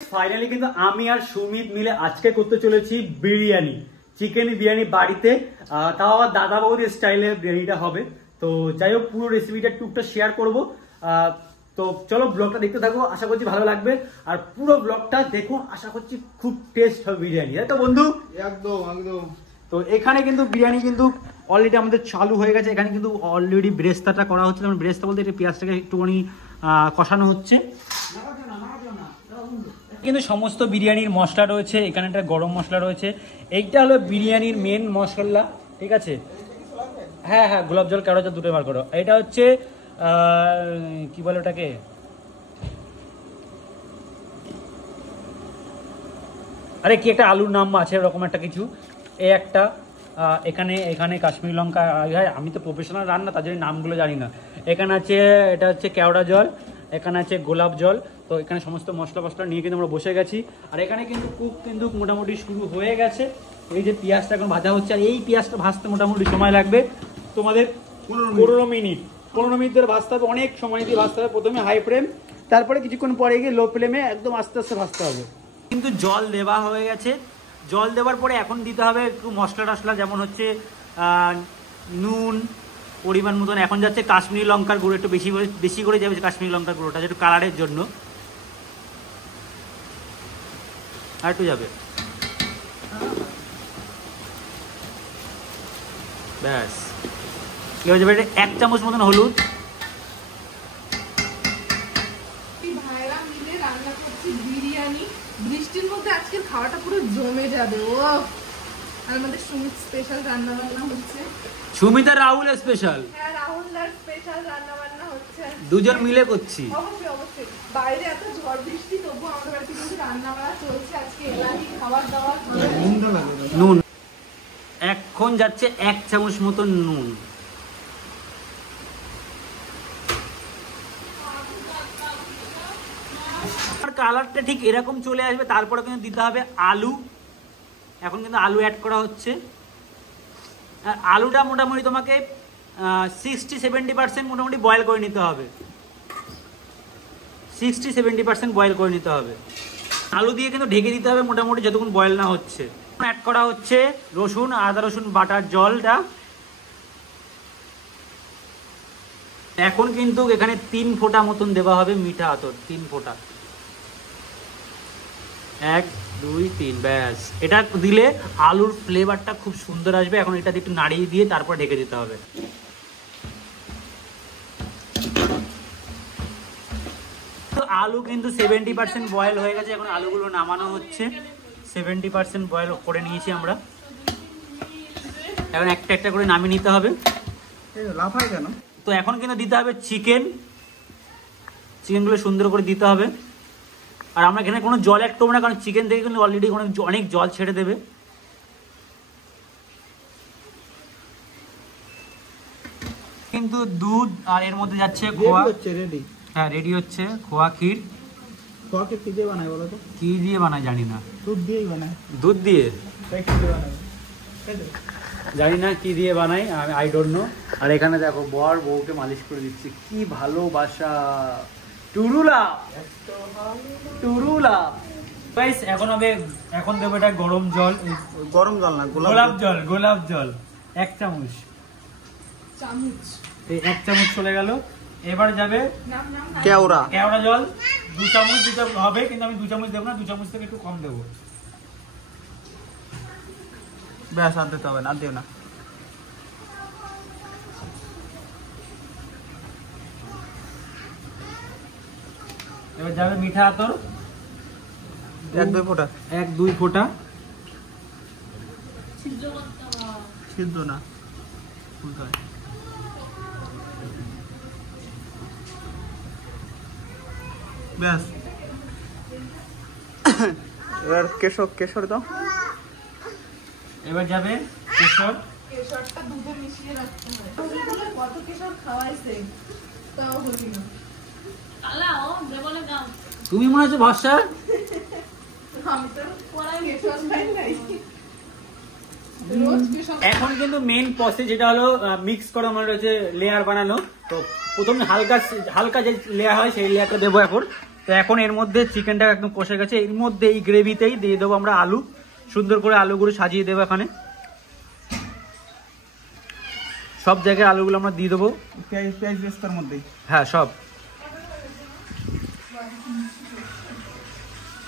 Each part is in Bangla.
ফাইনালি কিন্তু আমি আর সুমিত মিলে আজকে করতে চলেছি বিরিয়ানি, চিকেন বিরিয়ানি বাড়িতে, তাও আবার দাদা বৌদির স্টাইলে বিরিয়ানিটা হবে। তো যাই হোক, পুরো রেসিপিটা টুকটা শেয়ার করবো। তো চলো ব্লগটা দেখতে থাকো, আশা করছি ভালো লাগবে। আর পুরো ব্লগটা দেখো, আশা করছি খুব টেস্ট হবে বিরিয়ানি, তাই তো বন্ধু? একদম একদম। তো এখানে কিন্তু বিরিয়ানি কিন্তু অলরেডি আমাদের চালু হয়ে গেছে। এখানে কিন্তু অলরেডি ব্রেস্তাটা করা হচ্ছে, যেমন ব্রেস্তা বলতে এটা পেঁয়াজটাকে একটুখানি কষানো হচ্ছে। কিন্তু সমস্ত বিরিয়ানির মশলা রয়েছে, এখানে একটা গরম মশলা রয়েছে। এইটা হলো বিরিয়ানির মেন মশলা, ঠিক আছে? হ্যাঁ হ্যাঁ, গোলাপ জল কেওড়া জল দুটো বার করো। এটা হচ্ছে কি বলে ওটাকে, আরে কি একটা আলুর নাম আছে ওরকম একটা কিছু, এই একটা। এখানে এখানে কাশ্মীরি লঙ্কা, আমি তো প্রফেশনাল রান্না, তার জন্য নামগুলো জানি না। এখানে আছে, এটা হচ্ছে কেওড়া জল, এখানে আছে গোলাপ জল। তো এখানে সমস্ত মশলা ফসলা নিয়ে কিন্তু আমরা বসে গেছি। আর এখানে কিন্তু কুক কিন্তু মোটামুটি শুরু হয়ে গেছে। এই যে পেঁয়াজটা এখন ভাজা হচ্ছে, আর এই পেঁয়াজটা ভাজতে মোটামুটি সময় লাগবে তোমাদের 15 মিনিট। 15 মিনিট ধরে ভাজতে হবে, অনেক সময় দিয়ে ভাজতে হবে। প্রথমে হাই ফ্লেম, তারপরে কিছুক্ষণ পরে গিয়ে লো ফ্লেমে একদম আস্তে আস্তে ভাজতে হবে। কিন্তু জল দেওয়া হয়ে গেছে। জল দেওয়ার পরে এখন দিতে হবে একটু মশলা টশলা, যেমন হচ্ছে নুন পরিমাণ মতন। এখন যাচ্ছে কাশ্মীরি লঙ্কার গুঁড়ো, একটু বেশি করে যাবে কাশ্মীরি লঙ্কার গুঁড়োটা, একটু কালারের জন্য। আর একটু যাবে, ব্যাস। কি হয়ে যাবে, 1 চামচ মতন হলুদ। বৃষ্টির মধ্যে আজকের খাওয়াটা পুরো জমে যাবে। ও আর আমাদের সুমিত স্পেশাল রান্না বান্না হচ্ছে, সুমিত আর রাহুল স্পেশাল। হ্যাঁ, রাহুলদার স্পেশাল রান্না বান্না হচ্ছে, দুজন মিলে করছি। অবশ্যই অবশ্যই। বাইরে এত ঝড় বৃষ্টি, তবু আমাদের বাড়িতে কিন্তু রান্না বান্না চলছে আজকে। এলাহি খাবার দাবার, নুন এখন যাচ্ছে 1 চামচ মতন নুন। কালারটা ঠিক এরকম চলে আসবে, তারপরে কিন্তু দিতে হবে আলু। এখন কিন্তু আলু অ্যাড করা হচ্ছে। আর আলুটা মোটামুটি তোমাকে 60-70% মোটামুটি বয়েল করে নিতে হবে। 60-70% বয়েল করে নিতে হবে। আলু দিয়ে কিন্তু ঢেকে দিতে হবে মোটামুটি যতক্ষণ বয়েল না হচ্ছে। অ্যাড করা হচ্ছে রসুন, আদা রসুন বাটার জলটা। এখন কিন্তু এখানে 3 ফোঁটা মতন দেওয়া হবে মিঠা আতর, 3 ফোঁটা। 1 2 3, ব্যাস। এটা দিলে আলুর ফ্লেভারটা খুব সুন্দর আসবে। এখন এটা একটু নাড়িয়ে দিয়ে তারপর ঢেকে দিতে হবে। তো আলু কিন্তু 70% বয়েল হয়ে গেছে। এখন আলুগুলো নামানো হচ্ছে। 70% বয়েল করে নিয়েছি আমরা। এখন একটা একটা করে নামিয়ে নিতে হবে। লাফায় কেন? তো এখন কিন্তু দিতে হবে চিকেনগুলো সুন্দর করে দিতে হবে। আর আমরা এখানে কোনো জল অ্যাড করবো না, কারণ চিকেন থেকে কিন্তু অলরেডি অনেক জল ছেড়ে দেবে। কিন্তু দুধ আর এর মধ্যে যাচ্ছে খোয়া। রেডি? হ্যাঁ, রেডি হচ্ছে খোয়া ক্ষীর। খোয়া ক্ষীর কি দিয়ে বানায় বলো তো? কি দিয়ে বানায় জানি না। দুধ দিয়েই বানায়। দুধ দিয়ে? কি দিয়ে বানায় জানি না কি দিয়ে বানাই, আই ডোন্ট নো। আর এখানে দেখো বর বউকে মালিশ করে দিচ্ছে, কি ভালোবাসা। টুরুলা টুরুলা। গাইস, এখন দেবো এটা গরম জল। গরম জল না, গোলাপ জল 1 চামচ। এই 1 চামচ চলে গেল। এবার যাবে কেওড়া জল 2 চামচ দিতে হবে, কিন্তু আমি 2 চামচ দেবো না, 2 চামচ থেকে একটু কম দেবো। ব্যাস, আর দিতে হবে না, আর দিও না। এবার যাবে মিঠা আতর 1-2 ফোঁটা। 1-2 ফোঁটা। সিদ্ধ না, ব্যাস। এবার কেশর দাও। এবার যাবে কেশর। কেশরটা দুধে মিশিয়ে রাখতে হয়। কত কেশর খাওয়াইছে, তাও হলো না। তুমি মনে হচ্ছে ভরসা। আমি তো কেশর খাই নাই। এখন কিন্তু মেইন প্রসেস যেটা হলো মিক্স করা, মানে রয়েছে লেয়ার বানানো। তো প্রথমে হালকা যে লেয়ার হয় সেই লেয়ারটা দেবো এখন। তো এখন এর মধ্যে চিকেনটা একদম কষে গেছে, এর মধ্যে এই গ্রেভিতেই দিয়ে দেবো আমরা আলু, সুন্দর করে আলুগুলো সাজিয়ে দেবো এখানে, সব জায়গায় আলুগুলো আমরা দিয়ে দেবো, পেঁয়াজ বেস্তার মধ্যে। হ্যাঁ সব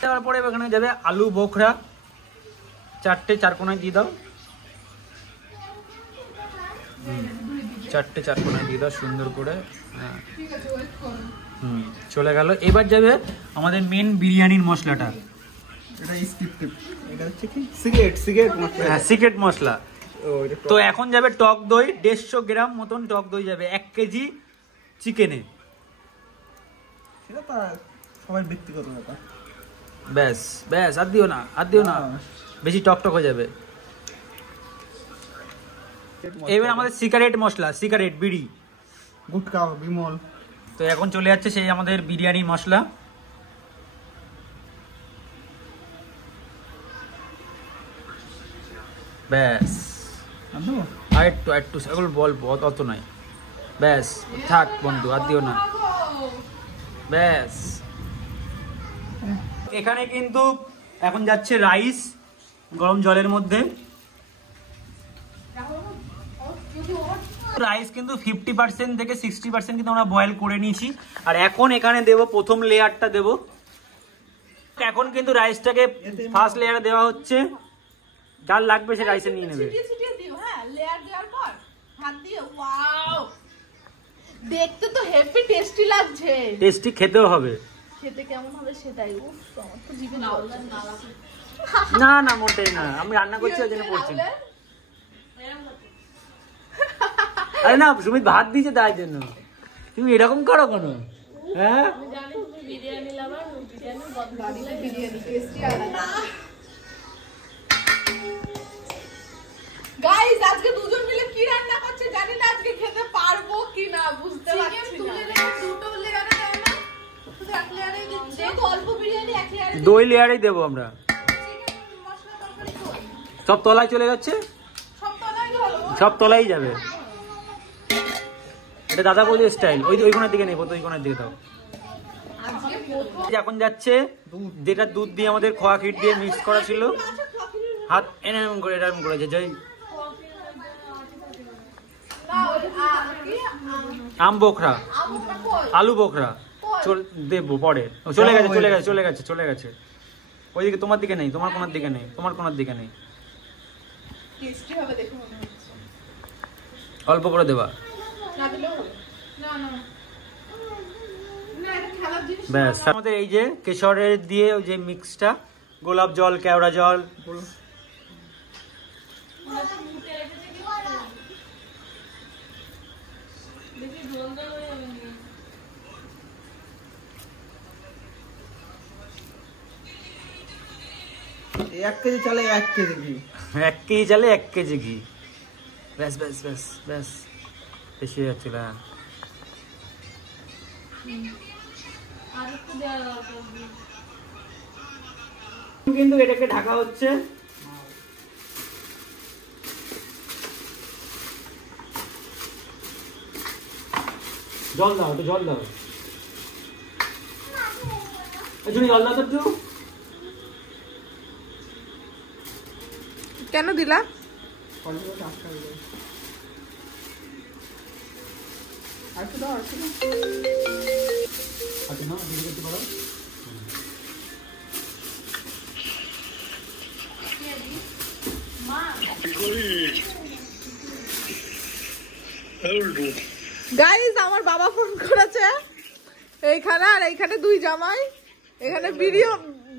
দেওয়ার পরে এখানে যাবে আলু বোখরা, 4টে 4 কোনায় দিয়ে দাও, 4টে 4 কোনায় দিয়ে দাও সুন্দর করে। হ্যাঁ চলে গেল। এবার যাবে আমাদের মেন বিরিয়ানির মশলাটা, এটা স্ক্রিপ্টেড, এটা হচ্ছে কি সিগারেট মশলা। হ্যাঁ সিক্রেট মশলা। ও এটা তো এখন যাবে টক দই, 150 গ্রাম মতন টক দই যাবে 1 কেজি চিকেনে। সেটা তো সবার ব্যক্তিগত ব্যাপার। ব্যাস ব্যাস, আর দিও না, আর দিও না, বেশি টক টক হয়ে যাবে। এবার আমাদের সিগারেট মশলা, সিগারেট বিড়ি, গুটকা, বিমল। তো এখন চলে যাচ্ছে সেই আমাদের বিরিয়ানি মশলা। ব্যাস আর একটু সেগুলো বল, অত নয়, ব্যাস থাক বন্ধু, আর দিও না, ব্যাস। এখানে কিন্তু এখন যাচ্ছে রাইস গরম জলের মধ্যে, রাইস কিন্তু 50% থেকে 60% কিন্তু আমরা বয়েল করে নিয়েছি। আর এখন এখানে দেব প্রথম লেয়ারটা দেব, এখন কিন্তু রাইসটাকে ফার্স্ট লেয়ারে দেওয়া হচ্ছে, যার লাগবে সে রাইসে নিয়ে নেবে। ছিটিয়ে দিও, হ্যাঁ লেয়ার দেওয়ার পর হাত দিয়ে, ওয়াও দেখতে তো হেভি টেস্টি লাগছে, টেস্টি খেতেও হবে, খেতে কেমন হবে সেটাই। উফ আমার তো জিভে জল আসছে। না না মোটেই না, আমি রান্না করছি ওই জন্য করছি না। আরে না সুমিত ভাত দিয়েছে তাই জন্য, তুমি এরকম করো কেন? হ্যাঁ গাইস আজকে দুজন মিলে কি রান্না করছে জানি না, আজকে খেতে পারবো কিনা বুঝতে পারছি না। দুটো লেয়ারে দাও না, শুধু এক লেয়ারেই দিচ্ছে, অল্প বিরিয়ানি এক লেয়ারে, দই লেয়ারেই দেবো আমরা, মশলা তরকারি কই, সব তলায় চলে যাচ্ছে, সব তলাই ভালো। সব তলাই যাবে। এটা দাদা বৌদি স্টাইল, ওই কোণার দিকে নেবো, তো ওই কোণার দিকে দাও। আজকে প্রথম এখন যাচ্ছে যেটা দুধ দিয়ে আমাদের খোয়া ক্ষীর দিয়ে মিক্স করা ছিল, হাত এরকম করে এরকম করেছে যাই, আম বোখরা, আলু বোখরা দেবো পরে, চলে গেছে চলে গেছে চলে গেছে চলে গেছে ওইদিকে, তোমার দিকে নেই, তোমার কোনার দিকে নেই, তোমার কোনার দিকে নেই, টেস্টি হবে দেখে মনে হচ্ছে। অল্প করে দেবা, না দিলেও হবে, না না না, এটা খেলার জিনিস। ব্যাস আমাদের এই যে কেশরের দিয়ে ওই যে মিক্সটা, গোলাপ জল, কেওড়া জল, এক কেজি চালে 1 কেজি ঘি, 1 কেজি চালে 1 কেজি ঘি, ব্যাস ব্যাস ব্যাস ব্যাস, বেশি হয়ে যাচ্ছিল। কিন্তু এটাকে ঢাকা হচ্ছে, জল দাও, একটু জল দাও, একটু জল দাও তো একটু। কেন দিলা? আচ্ছা না দিয়ে দিতে পারো। গাইস আমার বাবা ফোন করেছে এইখানে, আর এইখানে দুই জামাই এখানে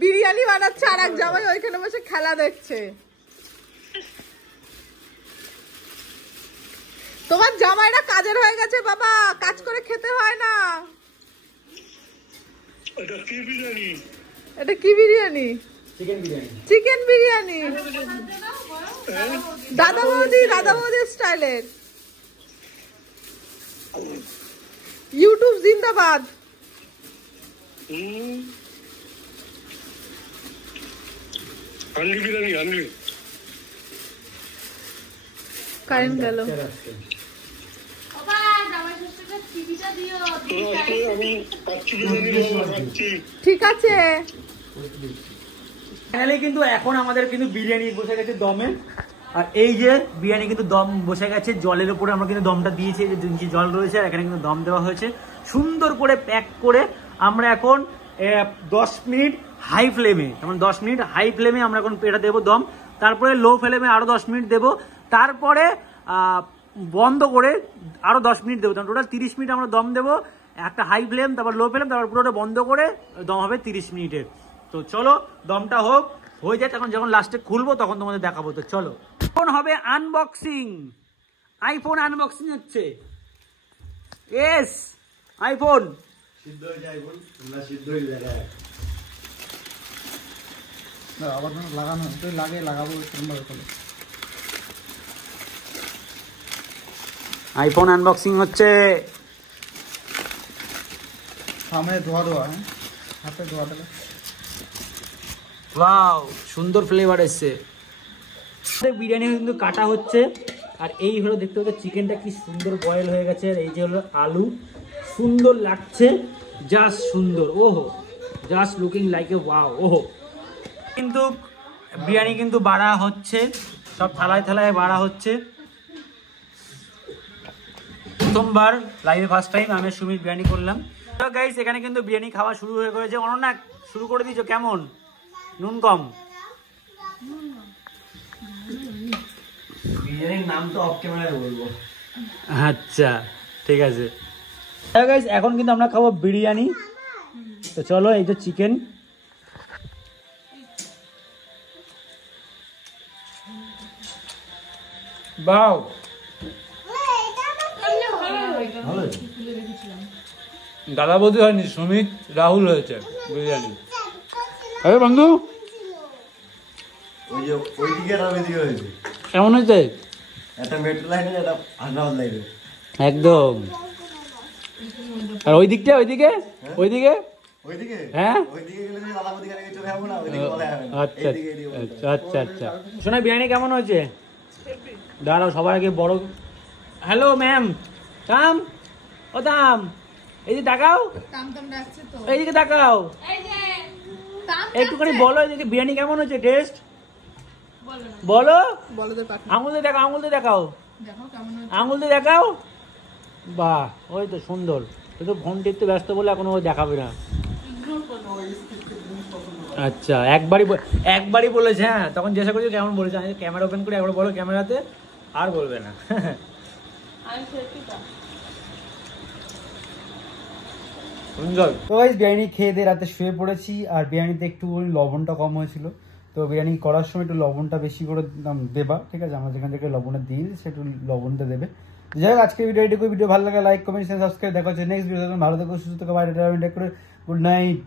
বিরিয়ানি বানাচ্ছে, আর এক জামাই ওইখানে বসে খেলা দেখছে। তোমার জামাইরা কাজের হয়ে গেছে বাবা, কাজ করে খেতে হয় না। এটা কি বিরিয়ানি? চিকেন বিরিয়ানি, চিকেন বিরিয়ানি, দাদা বৌদি স্টাইলের। ইউটিউব জিন্দাবাদ। কারেন্ট গেল। ঠিক আছে। ফাইনালি কিন্তু এখন আমাদের কিন্তু বিরিয়ানি বসে গেছে দমে। আর এই যে বিরিয়ানি কিন্তু দম বসে গেছে জলের উপরে, আমরা কিন্তু দমটা দিয়েছি, যে নিচে জল রয়েছে আর এখানে কিন্তু দম দেওয়া হয়েছে সুন্দর করে প্যাক করে। আমরা এখন 10 মিনিট হাই ফ্লেমে, যেমন 10 মিনিট হাই ফ্লেমে আমরা এখন এটা দেবো দম, তারপরে লো ফ্লেমে আরো 10 মিনিট দেবো, তারপরে বন্ধ করে আরো 10 মিনিট দেবো। টোটাল 30 মিনিট আমরা দম দেবো, একটা হাই ফ্লেম, তারপর লো ফ্লেম, তারপর পুরোটা বন্ধ করে দম হবে 30 মিনিটের। তো চলো দমটা হোক, হয়ে যায় তখন যখন লাস্টে খুলবো তখন তোমাদের দেখাবো। তো চলো এখন হবে আনবক্সিং, আইফোন আনবক্সিং হচ্ছে। এস আইফোন সিদ্ধ হয়ে যায়, আইফোন তোমরা সিদ্ধ হয়ে যায়। না আবার লাগানো তুই লাগাবো তোমরা করে। আইফোন আনবক্সিং হচ্ছে। সামনে ধোয়া হ্যাঁ, হাতে ধোয়া দেবে। ওয়াও সুন্দর ফ্লেভার এসছে। বিরিয়ানি কিন্তু কাটা হচ্ছে, আর এই হলো দেখতে পাচ্ছ চিকেনটা কি সুন্দর বয়েল হয়ে গেছে, আর এই যে হলো আলু সুন্দর লাগছে, জাস্ট সুন্দর। ওহো just looking like a wow. ওহো কিন্তু বিরিয়ানি কিন্তু বাড়া হচ্ছে, সব থালায় থালায় বাড়া হচ্ছে। প্রথমবার লাইভে ফার্স্ট টাইম আমি সুমিত বিরিয়ানি করলাম। তো গাইস এখানে কিন্তু বিরিয়ানি খাওয়া শুরু হয়ে গেছে। অনন্যা শুরু করে দিয়েছো, কেমন? নুন কম? বিরিয়ানির নাম তো অফ ক্যামেরায় বলবো। আচ্ছা ঠিক আছে। গাইস এখন কিন্তু আমরা খাবো বিরিয়ানি। তো চলো, এই যে চিকেন, বাও দাদা বৌদি হয়নি, সুমিত রাহুল হয়েছে বিরিয়ানি। আরে বন্ধু ওই যে ওইদিকে আর ওইদিকে হয়েছে, কেমন হয়েছে? একটা মেট্রো লাইনে একটা আন্ডারগ্রাউন্ড লাইনে একদম। আর ওইদিকটা ওইদিকে ওইদিকে ওইদিকে হ্যাঁ ওইদিকে গেলে যে দাদা বৌদি গাড়ি চলে যাবো না, ওইদিকে বলা যাবে না। আচ্ছা এইদিকে এদিকে বলতে হবে। আচ্ছা আচ্ছা। শোনা বিরিয়ানি কেমন হয়েছে? দাঁড়াও সবার আগে বড় হ্যালো ম্যাম, কাম ও দাম, এইদিকে তাকাও, এইদিকে তাকাও, একটুখানি বলো এদিকে বিরিয়ানি কেমন হয়েছে, টেস্ট বলো। আঙুল দিয়ে দেখাও, আঙুল দিয়ে দেখাও, আঙুল দিয়ে দেখাও। বাহ ওই তো সুন্দর। কিন্তু ফোন টিপতে ব্যস্ত বলে এখন ও দেখাবে না। আচ্ছা একবারই বলেছে, হ্যাঁ তখন জিজ্ঞাসা করছি কেমন বলেছে, আমি ক্যামেরা ওপেন করে একবার বলো ক্যামেরাতে, আর বলবে না। সুন্দর। তো গাইস বিরিয়ানি খেয়ে দিয়ে রাতে শুয়ে পড়েছি, আর বিরিয়ানিতে একটু লবণটা কম হয়েছিল, তো বিরিয়ানি করার সময় একটু লবণটা বেশি করে দেবা, ঠিক আছে? আমরা যেখান থেকে লবণটা দিই সেটু লবণটা দেবে। যাই হোক আজকে ভিডিও ভালো লাগে লাইক কমেন্ট সাবস্ক্রাইব, দেখা হচ্ছে নেক্সট ভিডিও। ভালো থেকো, সুস্থ থেকো, বাইরে গুড নাইট।